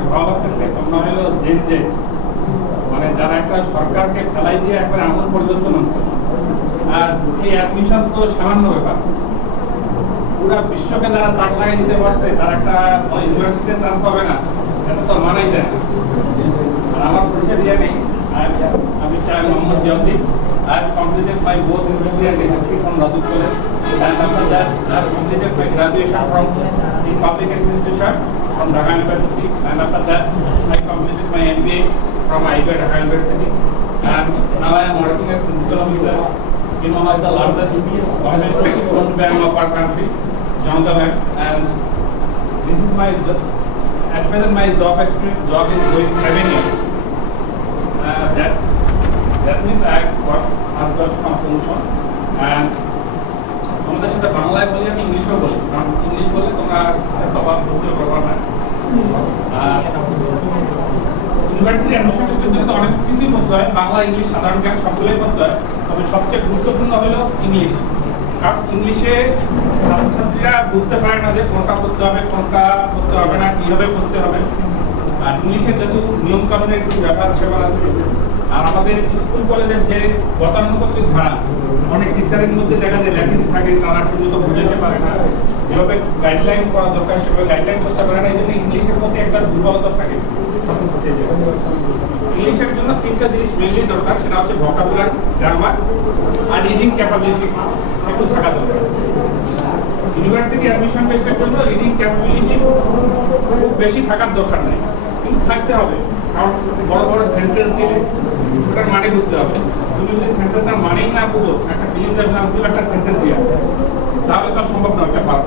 অনেক ভালো লাগতেছে। তোমরা হলো যে মানে যারা একটা সরকারকে ফেলাই দিয়ে একবার আমল পরিবর্তন হচ্ছে। আর এই অ্যাডমিশন তো সামান্য ব্যাপার, পুরা বিশ্বকে যারা তাক লাগিয়ে দিতে পারছে তারা একটা ইউনিভার্সিটিতে চান্স পাবে না, এটা তো মানাই যায় না। আর আমার পরিচয় দিয়ে নেই, আমি চাই Mohammad Ziauddin. I have completed my both MSc and MSc from Radhu College, and after that I have completed my graduation from the Public Administration from Dhaka University, and after that I completed my MBA from IIT Dhaka University, and now I am working as principal officer in one of the largest government-owned bank of our country, Janata Bank, and this is my at present my job experience. Job is going 7 years. That means I have got some promotion, and তোমাদের সাথে বাংলায় বলি, আমি ইংলিশও বলি, কারণ English বলে তোমরা সবার বুঝতে পারবা না। ইউনিভার্সিটি অ্যাডমিশন টেস্টের জন্য তো অনেক কিছুই করতে হয়, বাংলা ইংলিশ সাধারণ জ্ঞান সবগুলোই করতে হয়, তবে সবচেয়ে গুরুত্বপূর্ণ হলো ইংলিশ। কারণ ইংলিশে ছাত্রছাত্রীরা বুঝতে পারে না যে কোনটা করতে হবে, কোনটা করতে হবে না, কীভাবে করতে হবে। আর ইংলিশে যেহেতু নিয়মকানুনের কিছু ব্যাপার সেবার আছে, আর আমাদের স্কুল কলেজের যে গতানুগতিক ধারা, অনেক টিচারের মধ্যে দেখা যায় ল্যাকিংস থাকে, তারা ঠিকমতো বুঝাতে পারে না, যেভাবে গাইডলাইন করা দরকার সেভাবে গাইডলাইন করতে পারে না। এই জন্য ইংলিশের মধ্যে একটা দুর্বলতা থাকে। ইংলিশের জন্য 3টা জিনিস মেনলি দরকার, সেটা হচ্ছে vocabulary, grammar are reading capability একটু থাকা দরকার। ইউনিভার্সিটি অ্যাডমিশন টেস্টের জন্য রিডিং ক্যাপাবিলিটি খুব বেশি থাকার দরকার নেই, কিন্তু থাকতে হবে। কারণ বড় বড় সেন্টেন্স দিলে ওটার মানে বুঝতে হবে। তুমি যদি সেন্টেন্সের মানেই না বুঝো, একটা ফিলিংসের নাম দিলে একটা সেন্টেন্স দিয়া, তাহলে তো সম্ভব নয় এটা পারো।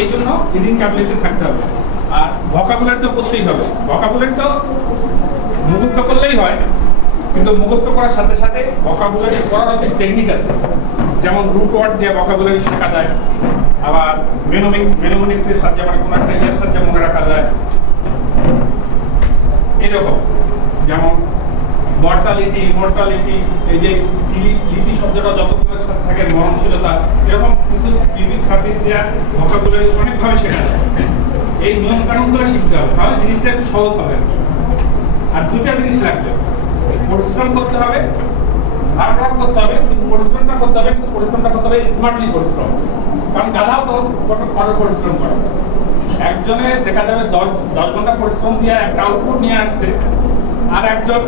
এই জন্য রিডিং ক্যাপাবিলিটি থাকতে হবে। আর ভোকাবুলারি তো করতেই হবে। ভোকাবুলারি তো মুখস্থ করলেই হয়, কিন্তু মুখস্থ করার সাথে সাথে ভোকাবুলারি করার কিছু টেকনিক আছে। যেমন রুট ওয়ার্ড দিয়ে ভোকাবুলারি শেখা যায়, আবার মেনোমিনিক্সের সাথে মানে কোনো একটা ইয়ের সাথে মনে রাখা যায়। এরকম যেমন মর্টালিটি, ইমর্টালিটি, এই যে লিটি শব্দটা যতগুলোর সাথে থাকে, মরণশীলতা, এরকম কিছু বিবিক সাবজেক্ট দেওয়া ভোকাবুলারি অনেকভাবে শেখা যায়। এই নিয়ম কানুনগুলো শিখতে হবে, তাহলে জিনিসটা একটু সহজ হবে। আর 2টা জিনিস লাগবে, পরিশ্রম করতে হবে, হার্ড ওয়ার্ক করতে হবে, কিন্তু পরিশ্রমটা করতে হবে, কিন্তু পরিশ্রমটা করতে হবে স্মার্টলি পরিশ্রম। কারণ গাধাও তো পরিশ্রম করে। একজনে দেখা যাবে 10 ঘন্টা পরিশ্রম দিয়ে একটা আউটপুট নিয়ে আসছে, আর একজন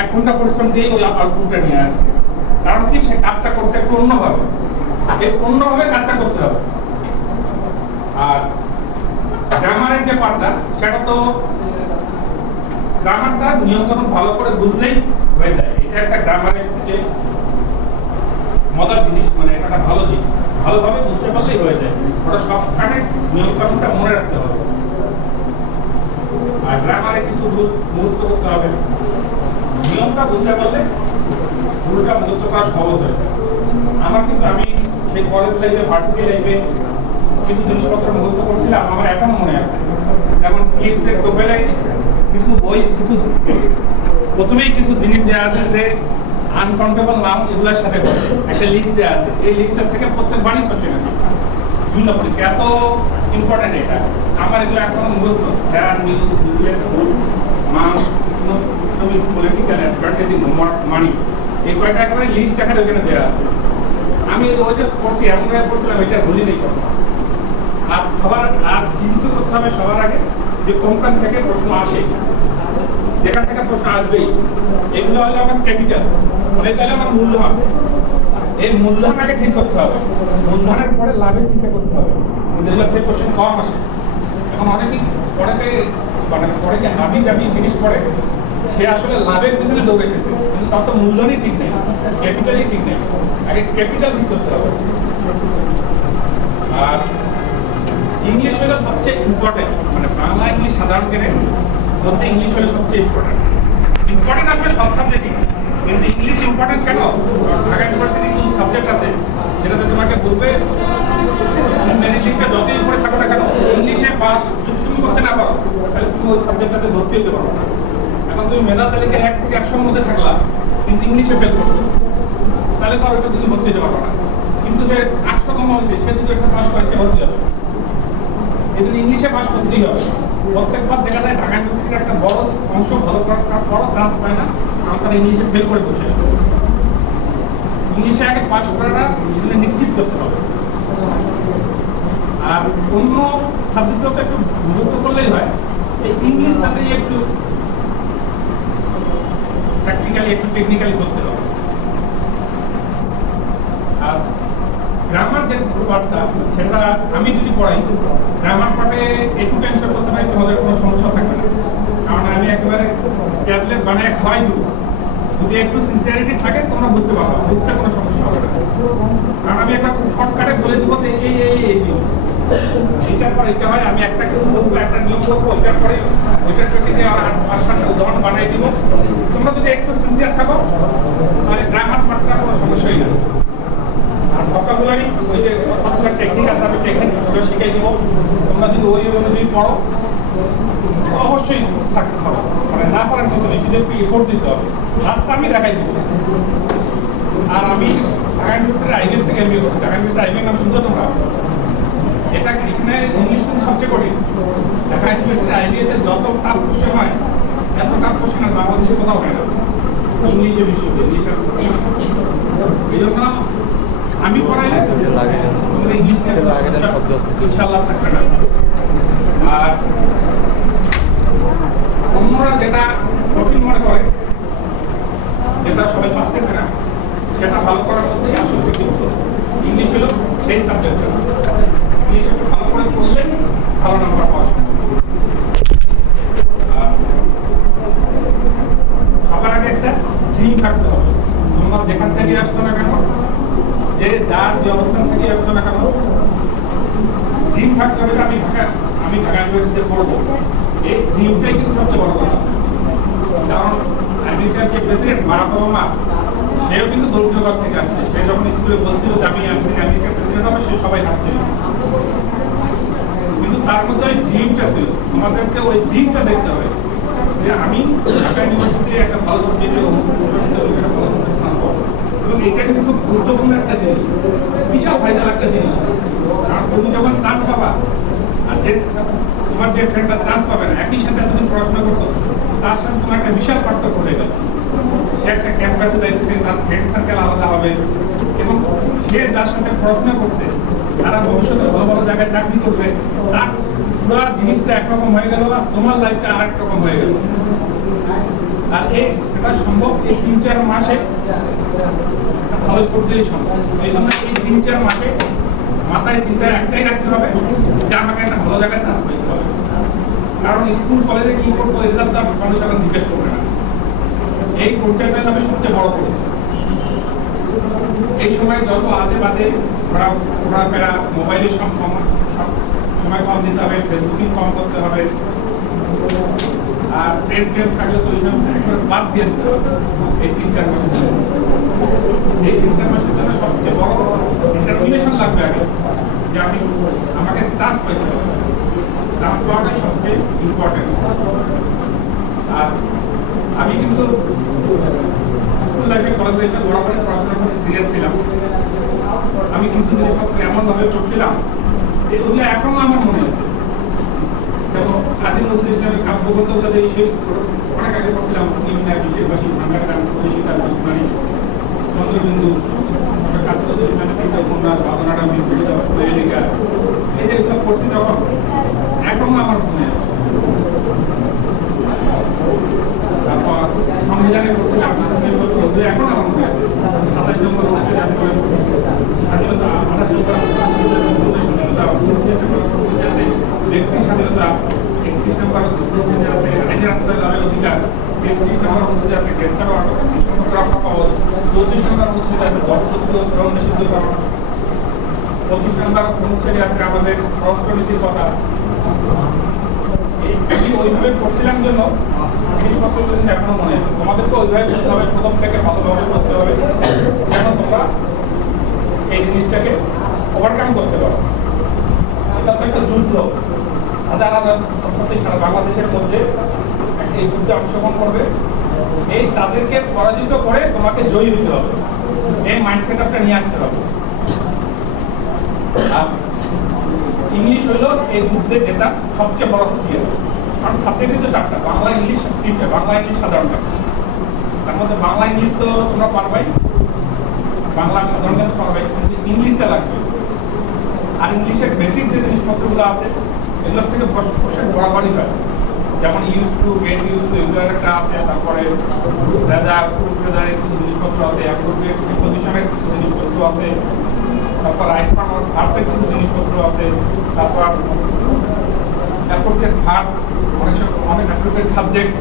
1 ঘন্টা পরিশ্রম দিয়ে ওই আউটপুটটা নিয়ে আসছে। কারণ কি, সে কাজটা করছে একটু অন্যভাবে, এই অন্যভাবে কাজটা করতে হবে। আর গ্রামারের যে পার্টটা, সেটা তো গ্রামারটা নিয়মকানুন ভালো করে বুঝলেই হয়ে যায়। এটা একটা গ্রামারের সবচেয়ে মজার জিনিস, মানে এটা একটা ভালো জিনিস, ভালোভাবে বুঝতে পারলেই হয়ে যায়। ওটা সবখানে নিয়মকানুনটা মনে রাখতে হবে। আর গ্রামারে কিছু রুল মুখস্থ করতে হবে। নিয়মটা বুঝতে পারলে রুলটা মুখস্থ করা সহজ হয়ে যায়। আমার কিন্তু আমি সেই কলেজ লাইফে, ভার্সিটি লাইফে কিছু জিনিসপত্র মুখস্থ করছিলাম, আমার এখনো মনে আছে। যেমন ফিজিক্সের টোপেলে কিছু বই, কিছু প্রথমেই কিছু জিনিস দেওয়া আছে যে আনকাউন্টেবল নাম, এগুলোর সাথে একটা লিস্ট দেওয়া আছে। এই লিস্টটার থেকে প্রত্যেকবারই কোশ্চেন আসে বিভিন্ন পরীক্ষা, এত ইম্পর্টেন্ট এটা। আমার এগুলো এখনো মুখস্থ। স্যার, নিউজ, মাস, পলিটিক্যাল অ্যাডভান্টেজিং মানি, এই কয়টা একেবারে লিস্ট এখানে ওইখানে দেওয়া আছে। আমি ওই যে পড়ছি, এমন ভাবে পড়ছিলাম, এটা ভুলি নেই কথা। আর আর চিন্তিত করতে হবে সবার আগে যে কোনখান থেকে প্রশ্ন আসে, যেখান থেকে প্রশ্ন আসবেই। এগুলো হলো আমার ক্যাপিটাল, মানে এটা হলো আমার মূলধন। এই মূলধন আগে ঠিক করতে হবে, মূলধনের পরে লাভের চিন্তা করতে হবে। যেগুলো থেকে কোশ্চেন কম আসে। এখন অনেকে মানে পরে যে হাবি জাবি জিনিস পড়ে, সে আসলে লাভের পিছনে দৌড়াইতেছে, কিন্তু তার তো মূলধনই ঠিক নেই, ক্যাপিটালই ঠিক নেই। আগে ক্যাপিটাল ঠিক করতে হবে। আর ইংলিশ হলো সবচেয়ে ইম্পর্টেন্ট, মানে বাংলা ইংলিশ সাধারণ জ্ঞানের মধ্যে ইংলিশ হলো সবচেয়ে ইম্পর্টেন্ট। ইম্পর্টেন্ট আসলে সব সাবজেক্টই, কিন্তু ইংলিশ ইম্পর্টেন্ট কেন? ঢাকা ইউনিভার্সিটি কিছু সাবজেক্ট আছে যেটাতে তোমাকে বলবে তুমি মেরিট লিস্টে যতই উপরে থাকো না কেন, ইংলিশে পাস যদি তুমি করতে না পারো, তাহলে তুমি ওই সাবজেক্টটাতে ভর্তি হতে পারো না। এখন তুমি মেধা তালিকায় 1 থেকে 100 মধ্যে থাকলা, কিন্তু ইংলিশে ফেল করছো, তাহলে তো আর ওইটা তুমি ভর্তি হতে পারো না। কিন্তু যে 800 কম হয়েছে, সে যদি একটা পাস করে, সে ভর্তি হবে। এই জন্য ইংলিশে পাস করতেই হবে। প্রত্যেকবার দেখা যায় ঢাকা ইউনিভার্সিটির একটা বড় অংশ ভালো করার বড় চান্স পায় না, কারণ তারা ইংলিশে ফেল করে বসে। ইংলিশে আগে পাস করাটা এখানে নিশ্চিত করতে হবে। আর অন্য সাবজেক্টও তো একটু মুখস্থ করলেই হয়, এই ইংলিশটাতেই একটু প্র্যাকটিক্যালি একটু টেকনিক্যালি করতে হবে। আর গ্রামার যে পার্টটা, সেটা আমি যদি পড়াই, গ্রামার পার্টে একটু টেনশন করতে পারি, তোমাদের কোনো সমস্যা থাকবে না, কারণ আমি একেবারে ট্যাবলেট বানায় খাওয়াই দেবো। যদি একটু সিনসিয়ারিটি থাকে তোমরা বুঝতে পারবে, বুঝতে কোনো সমস্যা হবে না। কারণ আমি একটা খুব শর্টকাটে বলে দেবো যে এই নিয়ম, এটার পর এটা হয়, আমি একটা কিছু বলবো, একটা নিয়ম বলবো, এটার পরে ওইটার থেকে আর 5-7টা উদাহরণ বানাই দিব। তোমরা যদি একটু সিনসিয়ার থাকো তাহলে গ্রামার পার্টটা কোনো সমস্যাই না। আর ভোকাবুলারি ওই যে কতগুলো টেকনিক আছে, আমি টেকনিকগুলো শিখিয়ে দিব। তোমরা যদি ওই অনুযায়ী পড়ো অবশ্যই সাকসেস হবে, মানে না পারার কিছু নেই, শুধু একটু এফোর্ট দিতে হবে। রাস্তা আমি দেখাই দিব। আর আমি ঢাকা ইউনিভার্সিটির আইবিএম থেকে এমবিএ করছি। ঢাকা ইউনিভার্সিটির আইবিএম নাম শুনছো তোমরা? এটা এখানে ইংলিশ কিন্তু সবচেয়ে কঠিন। ঢাকা ইউনিভার্সিটির আইবিএতে যত টাফ কোশ্চেন হয়, এত টাফ কোশ্চেন আর বাংলাদেশে কোথাও হয় না ইংলিশে বিষয়ে। এই জন্য আমি পড়াইলে ইংলিশ ইনশাআল্লাহ থাকবে না। আর অন্যরা যেটা কঠিন মনে করে, যেটা সবাই পারতেছে না, সেটা ভালো করার মধ্যেই আসল ব্যক্তিত্ব। ইংলিশ হলো সেই সাবজেক্ট, ইংলিশ একটু ভালো করে পড়লে ভালো নাম্বার পাওয়া সম্ভব। সবার আগে একটা ড্রিম থাকতে হবে। তোমরা যেখান থেকে আসছো না কেন, যে যার যে অবস্থান থেকে আসছো না কেন, ড্রিম থাকতে হবে। আমি ঢাকা ইউনিভার্সিটিতে পড়বো, এই ড্রিমটাই কিন্তু সবচেয়ে বড় কথা। কারণ আমেরিকার যে প্রেসিডেন্ট বারাক ওবামা, সেও কিন্তু দরিদ্রঘর থেকে আসছে। সে যখন স্কুলে বলছিল যে আমি আমেরিকার প্রেসিডেন্ট হবে, সে সবাই হাসছিল, কিন্তু তার মধ্যে ওই ড্রিমটা ছিল। আমাদেরকে ওই ড্রিমটা দেখতে হবে যে আমি ঢাকা ইউনিভার্সিটি একটা ভালো সাবজেক্টে একটা ভালো সাবজেক্ট চান্স পাবো। এবং এটা কিন্তু খুব গুরুত্বপূর্ণ একটা জিনিস, বিশাল ভাইটাল একটা জিনিস। কারণ তুমি যখন চান্স পাবা, আর তোমার যে ফ্রেন্ডটা চান্স পাবে না, একই সাথে তুমি পড়াশোনা করছো, তার সাথে তোমার একটা বিশাল পার্থক্য হয়ে গেল। সে একটা ক্যাম্পাসে যাইতেছে, তার ফ্রেন্ড সার্কেল আলাদা হবে, এবং সে যার সাথে পড়াশোনা করছে তারা ভবিষ্যতে ভালো ভালো জায়গায় চাকরি করবে। তার পুরো জিনিসটা একরকম হয়ে গেল, আর তোমার লাইফটা আরেক রকম হয়ে গেল। আর এটা সম্ভব এই 3-4 মাসে ভালো করতেই সম্ভব। এই জন্য এই 3-4 মাসে মাথায় চিন্তা একটাই রাখতে হবে যে আমাকে একটা ভালো জায়গায় চান্স পেতে হবে। কারণ স্কুল কলেজে কি করবো এটা তো মানুষ এখন জিজ্ঞেস করবে না। এই পরিচয়টাই হবে সবচেয়ে বড় পরিচয়। এই সময় যত আজে বাজে ঘোরাফেরা, মোবাইলে সময় কম দিতে হবে, ফেসবুকিং কম করতে হবে, আর ট্রেন থাকলে তো ওইসব বাদ দিয়ে দিতে হবে। এই 3-4 মাসের জন্য, এই 3-4 মাসের জন্য সবচেয়ে বড় ডিটারমিনেশন লাগবে আগে, যে আমাকে চান্স পাইতে হবে। চান্স পাওয়াটাই সবচেয়ে ইম্পর্টেন্ট। আর আমি কিন্তু স্কুল লাইফে, কলেজ লাইফে বরাবরই পড়াশোনার প্রতি সিরিয়াস ছিলাম। আমি কিছুদিন এমন ভাবে পড়ছিলাম যে ওগুলো এখনো আমার মনে আছে। যেমন কাজী নজরুল ইসলামের কাব্যগ্রন্থ বলে সেই অনেক আগে পড়ছিলাম, বিশেষবাসী ভাঙ্গাগ্রাম, পরিষিকার মানে চন্দ্রবিন্দু, কাজী নজরুল ইসলামের বাদনাটা লেখা, এই যেগুলো পড়ছি তখন এখনো আমার মনে আছে। তারপর সংবিধানে পড়ছিলাম, এখন আমার মনে আছে। 27 নম্বর হচ্ছে স্বাধীনতা, 28 ব্যক্তি স্বাধীনতা, 31 নম্বর হচ্ছে আইনের আশ্রয় লাভের অধিকার, 33 নম্বর হচ্ছে আছে গ্রেপ্তার ও রক্ষা পাওয়া, 34 নম্বর হচ্ছে আছে গণতন্ত্র শ্রম নিষিদ্ধকরণ, 25 নম্বর হচ্ছে আছে আমাদের পররাষ্ট্রনীতির কথা। আমি ওইভাবে পড়ছিলাম জন্য জিনিসপত্র কিন্তু এখনো মনে আছে। তোমাদেরকে ওইভাবে পড়তে হবে, প্রথম থেকে ভালোভাবে পড়তে হবে, যেন তোমরা এই জিনিসটাকে ওভারকাম করতে পারো। এটা তো একটা যুদ্ধ, হাজার হাজার সারা বাংলাদেশের মধ্যে এই যুদ্ধে অংশগ্রহণ করবে। এই তাদেরকে পরাজিত করে তোমাকে জয়ী হতে হবে, এই মাইন্ডসেট আপটা নিয়ে আসতে হবে। আর ইংলিশ হইলো এই যুদ্ধে যেটা সবচেয়ে বড় হাতিয়ার। কারণ সাবজেক্ট কিন্তু চারটা, বাংলা ইংলিশ তিনটা, বাংলা ইংলিশ সাধারণ জ্ঞান। তার মধ্যে বাংলা ইংলিশ তো তোমরা পারবাই, বাংলা সাধারণ জ্ঞান পারবাই, কিন্তু ইংলিশটা লাগবে। আর ইংলিশের বেসিক যে জিনিসপত্রগুলো আছে এগুলো থেকে কোশ্চেন বরাবরই হয়। যেমন use to, get use to, এগুলোর একটা আছে। তারপরে রেজার, প্রেজারের কিছু জিনিসপত্র আছে, অ্যাপ্রোপ্রিয়েট প্রিপোজিশনের কিছু জিনিসপত্র আছে, তারপর রাইট ভার্বের কিছু জিনিসপত্র আছে, তারপর অ্যাপ্রোপ্রিয়েট ভার্ব, অনেক অ্যাপ্রোপ্রিয়েট সাবজেক্ট,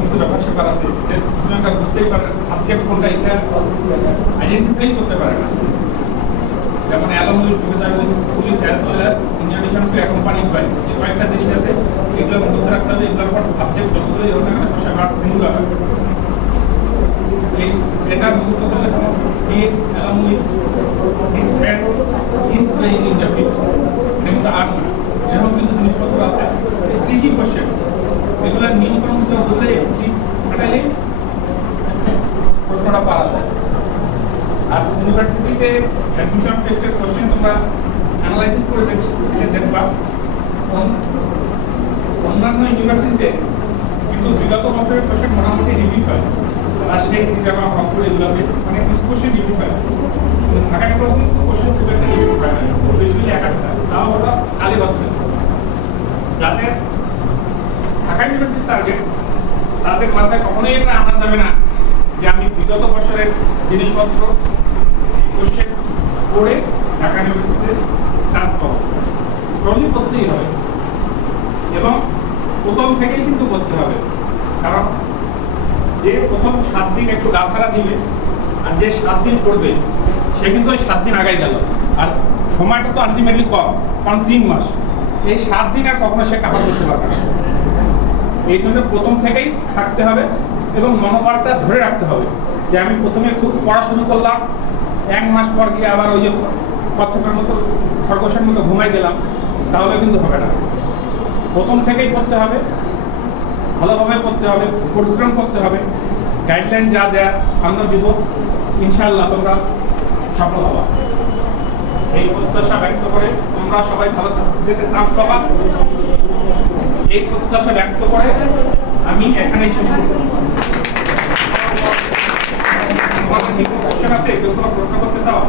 কিছু ব্যাপার স্যাপার আছে যে দুজনটা বুঝতেই পারে সাবজেক্ট কোনটা, এটা আইডেন্টিফাই করতে পারে না। যেমন অ্যালুমিনিয়াম যুগে যাবে police as well as in addition to accompanied by, এই কয়েকটা জিনিস আছে, এগুলো মনে রাখতে হবে। এগুলোর উপর সাবজেক্ট যতগুলো এর ওখানে বসে ভার্ব সিঙ্গুলার হবে। এই এটা মুহূর্ত করলে he aluminium is friends is playing in the beach, কিন্তু আর না এরকম কিছু জিনিসপত্র আছে ট্রিকি কোশ্চেন। এগুলো নিয়মকানুনগুলো বললে একটু খাটাইলে প্রশ্নটা পারা যায়। আর ইউনিভার্সিটিতে অ্যাডমিশন টেস্টের কোশ্চেন তোমরা অ্যানালাইসিস করে দেখবা। অন্যান্য ইউনিভার্সিটিতে কিন্তু বিগত বছরের কোশ্চেন মোটামুটি রিপিট হয়, আর সেই সিনেমা রংপুর এগুলোতে মানে কিছু কোশ্চেন রিপিট হয়। ঢাকা ইউনিভার্সিটি কোশ্চেন খুব একটা রিপিট হয় না, খুব বেশি হলে এক একটা, তাও ওরা আলিবাদ যাতে ঢাকা ইউনিভার্সিটির টার্গেট, তাদের মাথায় কখনোই এটা আনা যাবে না যে আমি বিগত বছরের জিনিসপত্র কোশ্চেন পড়ে ঢাকা ইউনিভার্সিটিতে চান্স পাবো। ট্রলি করতেই হবে এবং প্রথম থেকেই কিন্তু করতে হবে। কারণ যে প্রথম 7 দিন একটু গাছাড়া দিবে আর যে 7 দিন পড়বে সে কিন্তু ওই 7 দিন আগাই গেল। আর সময়টা তো আলটিমেটলি কম, কারণ 3 মাস। এই 7 দিন আর কখনো সে কাভার করতে পারবে না। এই জন্য প্রথম থেকেই থাকতে হবে এবং মনোবলটা ধরে রাখতে হবে যে আমি প্রথমে খুব পড়া শুরু করলাম, 1 মাস পর গিয়ে আবার ওই যে কচ্ছপের মতো খরগোশের মতো ঘুমাই গেলাম, তাহলে কিন্তু হবে না। প্রথম থেকেই পড়তে হবে, ভালোভাবে পড়তে হবে, পরিশ্রম করতে হবে। গাইডলাইন যা দেয়া আমরা দিব, ইনশাআল্লাহ তোমরা সফল হবা। এই প্রত্যাশা ব্যক্ত করে তোমরা সবাই ভালো সাবজেক্টে চান্স পাবা। এই প্রত্যাশা ব্যক্ত করে আমি এখানেই শেষ করছি। তোমাদের কি কোনো কোশ্চেন আছে? কেউ কোনো প্রশ্ন করতে চাও?